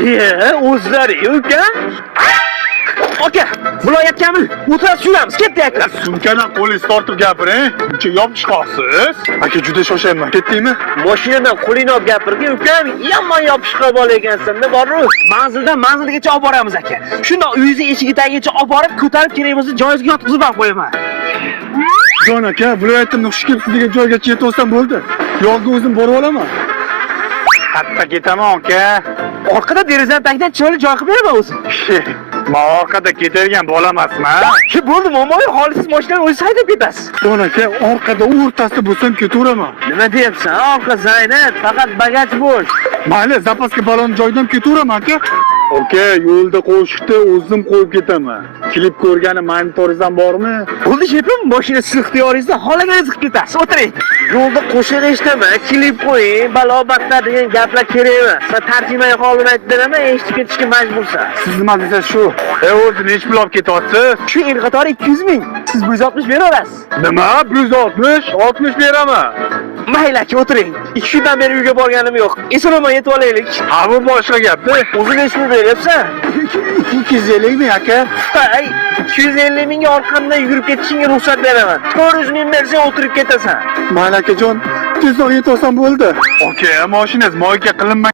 O'zlari uka. Aka, viloyat kamil, o'tirib yuramiz, ketdik aka. Sumkadan qo'lingizni tortib gapiring. Buncha yopishqoqsiz. Aka juda shoshyapman. Ketdingmi? Mashinadan qo'lingni olib gapirgin, ukam. Yomon yopishqoq bola ekansan-da, borru. Manzildan manzilgacha olib boramiz aka. Shundoq uyingizni eshigi tagigacha olib borib, ko'tarib kerak bo'lsa, joyingizga yotqizib qo'yaman. Jon aka, viloyatimni xush kelibsiz degan joygacha yetib olsam bo'ldi. Yo'lga o'zim borib olaman. Qatta ketaman aka. Orqada derazadan tagidan chiroyli joy qilib beraman o'zi. Men orqada ketadigan bola emasman. Bo'ldi, mo'moy, holsiz mashinani o'zingiz haydab ketasiz. Jon aka, orqada o'rtasida bo'lsam ketaveraman. Nima deyapsan? Orqa zaynat, faqat bagaj bo'sh. Mayli, zapaska balon joydan ketaveraman aka. Aka, yo'lda qo'shiqda o'zim qo'yib ketaman. Klip ko'rgani monitoringizdan bormi? Bo'ldi, shepim, mashina siz ixtiyoringizda xolaganingiz qilib ketasiz. O'tiring. Yo'lda qo'shiq eshitaman, klip qo'ying, balo-battar degan gaplar kerak emas. Men tarjimai holini aytdiraman, eshitib ketishga majbursiz. Siz nima desiz shu? O'zi nech pul olib ketyapsiz? Shu el qatori 200 ming. Siz 160 bera olasiz. Nima? 160? 60 beraman. Mayli aka, o'tiring. 2 kundan beri uyga borganim yo'q. Eson-omon yetib olaylik. Ha, bu boshqa gapda. O'zing nech pul beryapsan? 250 ming aka. Ay, 250 mingga orqamdan yugurib ketishingga ruxsat beraman. 400 ming bersang o'tirib ketasan. Mayli akajon, tezroq yetib olsam bo'ldi. Aka, mashinangiz moyga qilinmagan.